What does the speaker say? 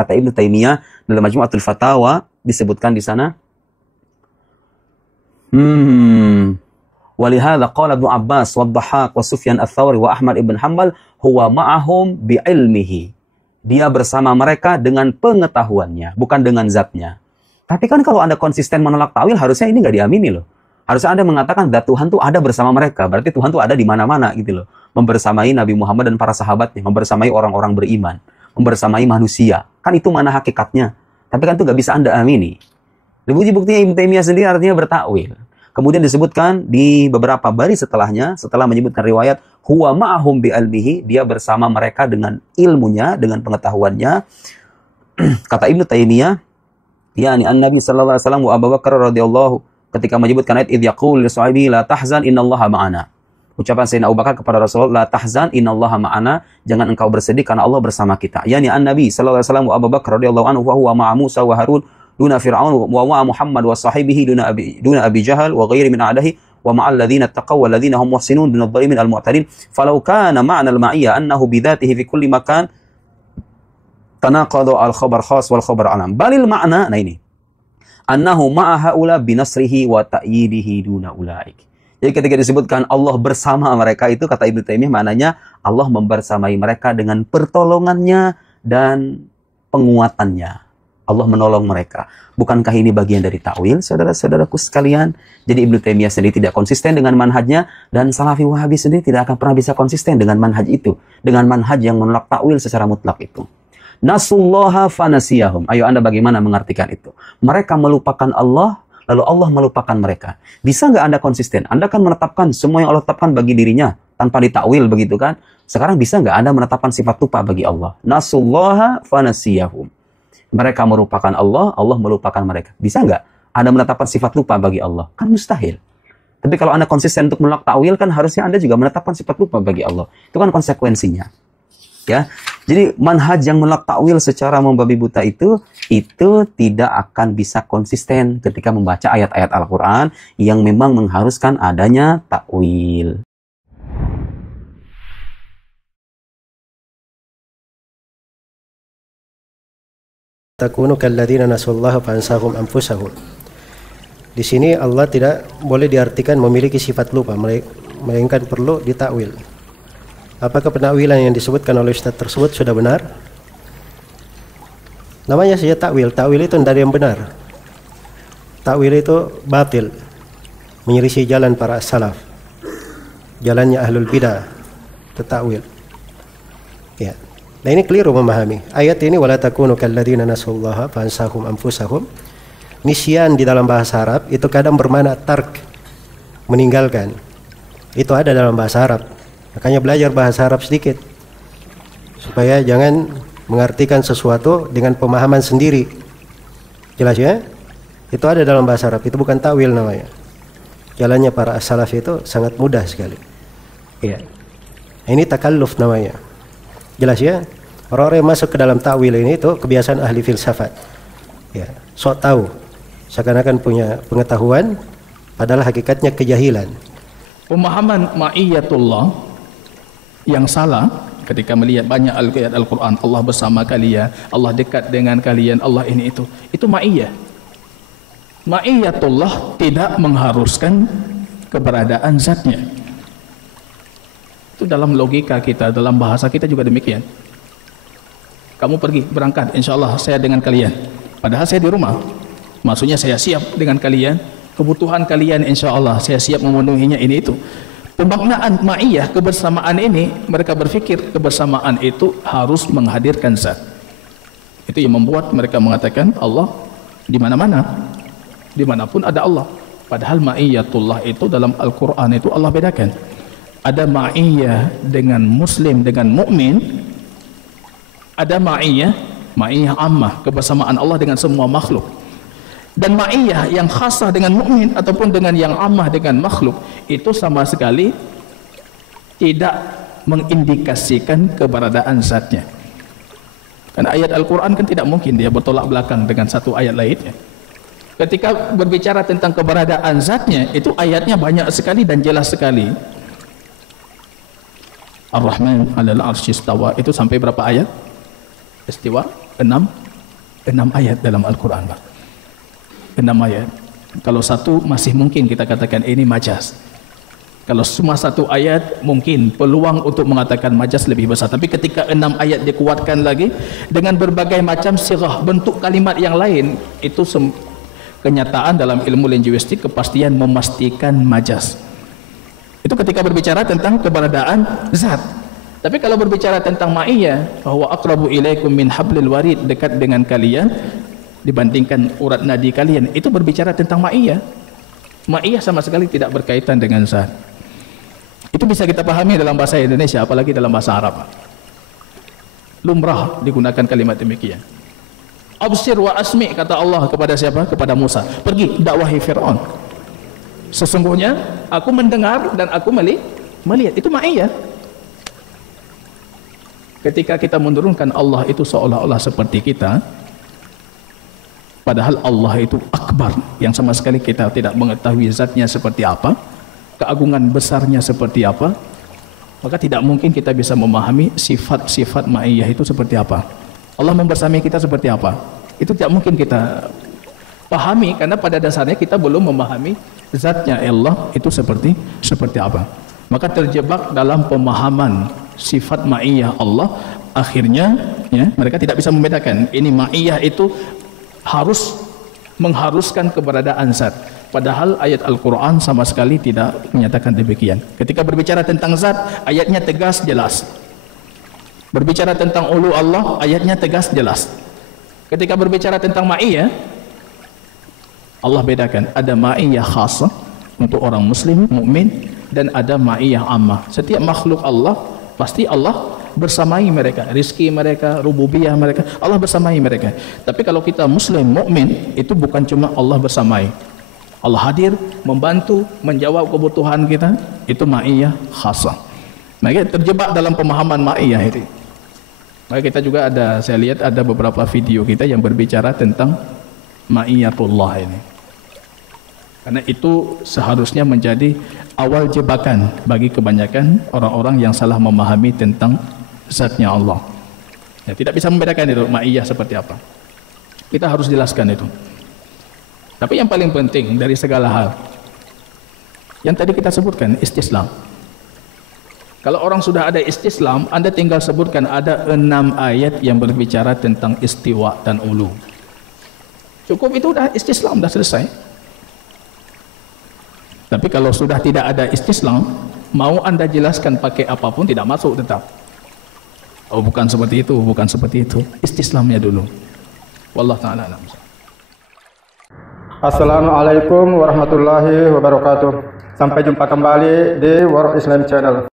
Kata Ibnu Taimiyah dalam Majmu'atul Fatawa disebutkan di sana. Walihada qala Ibnu Abbas wa Dhahhak wa Sufyan Ats-Tsauri wa Ahmad ibn Hanbal huwa ma'ahum bi'ilmihi. Dia bersama mereka dengan pengetahuannya, bukan dengan zatnya. Tapi kan kalau Anda konsisten menolak takwil, harusnya ini nggak diamini loh. Harusnya Anda mengatakan zat Tuhan tuh ada bersama mereka. Berarti Tuhan tuh ada di mana-mana gitu loh. Membersamai Nabi Muhammad dan para sahabatnya, membersamai orang-orang beriman, membersamai manusia. Kan itu mana hakikatnya. Tapi kan itu nggak bisa Anda amini. Bukti-buktinya Ibnu Taimiyah sendiri artinya bertakwil. Kemudian disebutkan di beberapa baris setelahnya, setelah menyebutkan riwayat huwa ma'ahum bi'ilmihi, dia bersama mereka dengan ilmunya, dengan pengetahuannya. Kata Ibnu Taimiyah, yakni an-Nabi sallallahu alaihi wasallam wa Abu Bakar radhiyallahu, ketika menyebutkan ayat idz yaqul li sahibi la tahzan innallaha ma'ana. Ucapan Sayyidina Abu Bakar kepada Rasulullah, la tahzan innallaha ma'ana, jangan engkau bersedih karena Allah bersama kita. Yani an-Nabi sallallahu alaihi wasallam wa Abu Bakar radhiyallahu anhu wa huwa ma'a Musa wa Harun duna Fir'aun wa ma'a Muhammad wa sahibihi duna Abi Jahal wa ghairi min a'dahi wa ma'al ladzina taqaw wal ladzina hum muhsinun duna adh-dhalimin al-mu'tadin. Falau kana ma'na al-ma'iyyah annahu bidzatihi fi kulli makan tanaqadu al-khabar khas wal khabar 'am. Balil ma'na, nah ini, annahu ma'a haula binasrihi wa ta'yidihi duna ulaik. Jadi ketika disebutkan Allah bersama mereka itu, kata Ibnu Taimiyah, maknanya Allah membersamai mereka dengan pertolongannya dan penguatannya. Allah menolong mereka. Bukankah ini bagian dari takwil, saudara-saudaraku sekalian? Jadi Ibnu Taimiyah sendiri tidak konsisten dengan manhajnya, dan Salafi Wahabi sendiri tidak akan pernah bisa konsisten dengan manhaj itu, dengan manhaj yang menolak takwil secara mutlak itu. Nasullaha fanasiyahum. Ayo Anda bagaimana mengartikan itu? Mereka melupakan Allah, lalu Allah melupakan mereka. Bisa nggak Anda konsisten? Anda kan menetapkan semua yang Allah tetapkan bagi dirinya tanpa ditakwil, begitu kan? Sekarang bisa nggak Anda menetapkan sifat lupa bagi Allah? Nasullaha fanasiyahum. Mereka merupakan Allah, Allah melupakan mereka. Bisa nggak Anda menetapkan sifat lupa bagi Allah? Kan mustahil. Tapi kalau Anda konsisten untuk menolak takwil, kan harusnya Anda juga menetapkan sifat lupa bagi Allah. Itu kan konsekuensinya. Ya, jadi manhaj yang menolak takwil secara membabi buta itu tidak akan bisa konsisten ketika membaca ayat-ayat Al-Quran yang memang mengharuskan adanya takwil. Takunu kalladzina nasullaha fansahum anfusahum. Di sini Allah tidak boleh diartikan memiliki sifat lupa, melainkan perlu ditakwil. Apakah penakwilan yang disebutkan oleh Ustaz tersebut sudah benar? Namanya saja takwil. Takwil itu dari yang benar. Takwil itu batil, menyelisih jalan para salaf, jalannya ahlul bidah, itu takwil. Ya. Nah ini keliru memahami ayat ini, wala takunu kalladzina nasullaha fansahum anfusahum. Nisyan di dalam bahasa Arab itu kadang bermakna tark, meninggalkan. Itu ada dalam bahasa Arab. Makanya belajar bahasa Arab sedikit supaya jangan mengartikan sesuatu dengan pemahaman sendiri. Jelas ya? Itu ada dalam bahasa Arab, itu bukan takwil namanya. Jalannya para as-salaf itu sangat mudah sekali. Ya. Ini takalluf namanya. Jelas ya? Orang-orang yang masuk ke dalam takwil ini itu kebiasaan ahli filsafat. Ya, sok tahu, seakan-akan punya pengetahuan, padahal hakikatnya kejahilan. Pemahaman ma'iyatullah yang salah ketika melihat banyak ayat Al-Quran, Allah bersama kalian, Allah dekat dengan kalian, Allah ini itu ma'iyah. Ma'iyatullah tidak mengharuskan keberadaan zatnya. Itu dalam logika kita, dalam bahasa kita juga demikian. Kamu pergi, berangkat, insya Allah saya dengan kalian. Padahal saya di rumah. Maksudnya saya siap dengan kalian. Kebutuhan kalian insya Allah saya siap memenuhinya, ini itu. Pemaknaan ma'iyah, kebersamaan ini, mereka berpikir kebersamaan itu harus menghadirkan zat. Itu yang membuat mereka mengatakan Allah di mana-mana. Dimanapun ada Allah. Padahal ma'iyatullah itu dalam Al-Quran itu Allah bedakan. Ada ma'iyah dengan muslim, dengan mukmin. Ada ma'iyah ammah, kebersamaan Allah dengan semua makhluk. Dan ma'iyah yang khasah dengan mukmin ataupun dengan yang ammah dengan makhluk, itu sama sekali tidak mengindikasikan keberadaan zatnya. Karena ayat Al-Quran kan tidak mungkin dia bertolak belakang dengan satu ayat lainnya. Ketika berbicara tentang keberadaan zatnya, itu ayatnya banyak sekali dan jelas sekali. Ar-Rahman 'alal 'arsy istawa, itu sampai berapa ayat? Istiwa 6, 6 ayat dalam Al-Quran, Pak. 6 ayat. Kalau satu masih mungkin kita katakan ini majas. Kalau cuma satu ayat mungkin peluang untuk mengatakan majas lebih besar. Tapi ketika 6 ayat dikuatkan lagi dengan berbagai macam sirah, bentuk kalimat yang lain, itu kenyataan dalam ilmu linguistik, kepastian memastikan majas. Itu ketika berbicara tentang keberadaan zat. Tapi kalau berbicara tentang ma'iyah, bahwa aqrabu ilaikum min hablil warid, dekat dengan kalian dibandingkan urat nadi kalian, itu berbicara tentang ma'iyah. Ma'iyah sama sekali tidak berkaitan dengan zat. Itu bisa kita pahami dalam bahasa Indonesia, apalagi dalam bahasa Arab. Lumrah digunakan kalimat demikian. Absir wa asmi, kata Allah kepada siapa? Kepada Musa. Pergi dakwahi Fir'aun. Sesungguhnya aku mendengar dan aku melihat. Itu ma'iyah. Ketika kita menurunkan Allah itu seolah-olah seperti kita, padahal Allah itu akbar, yang sama sekali kita tidak mengetahui zatnya seperti apa, keagungan besarnya seperti apa, maka tidak mungkin kita bisa memahami sifat-sifat ma'iyah itu seperti apa. Allah membersamai kita seperti apa, itu tidak mungkin kita pahami, karena pada dasarnya kita belum memahami zatnya Allah itu seperti apa. Maka terjebak dalam pemahaman sifat ma'iyah Allah, akhirnya ya, mereka tidak bisa membedakan ini ma'iyah itu harus mengharuskan keberadaan zat. Padahal ayat Al-Quran sama sekali tidak menyatakan demikian. Ketika berbicara tentang zat, ayatnya tegas jelas. Berbicara tentang ulu Allah, ayatnya tegas jelas. Ketika berbicara tentang ma'iyah, Allah bedakan, ada ma'iyah khasah untuk orang muslim, mukmin, dan ada ma'iyah ammah. Setiap makhluk Allah, pasti Allah bersamai mereka, rizki mereka, rububiyah mereka, Allah bersamai mereka. Tapi kalau kita muslim, mukmin, itu bukan cuma Allah bersamai, Allah hadir, membantu, menjawab kebutuhan kita, itu ma'iyah khasah. Maka terjebak dalam pemahaman ma'iyah itu. Maka kita juga ada, saya lihat ada beberapa video kita yang berbicara tentang ma'iyatullah ini. Karena itu seharusnya menjadi awal jebakan bagi kebanyakan orang-orang yang salah memahami tentang zatnya Allah. Ya, tidak bisa membedakan itu ma'iyah seperti apa. Kita harus jelaskan itu. Tapi yang paling penting dari segala hal, yang tadi kita sebutkan, istislam. Kalau orang sudah ada istislam, Anda tinggal sebutkan ada 6 ayat yang berbicara tentang istiwa dan ulu. Cukup, itu udah istislam, udah selesai. Tapi kalau sudah tidak ada istislam, mau Anda jelaskan pakai apapun tidak masuk tetap. Oh, bukan seperti itu, bukan seperti itu. Istislamnya dulu. Wallahu ta'ala alam. Assalamualaikum warahmatullahi wabarakatuh. Sampai jumpa kembali di World Islam Channel.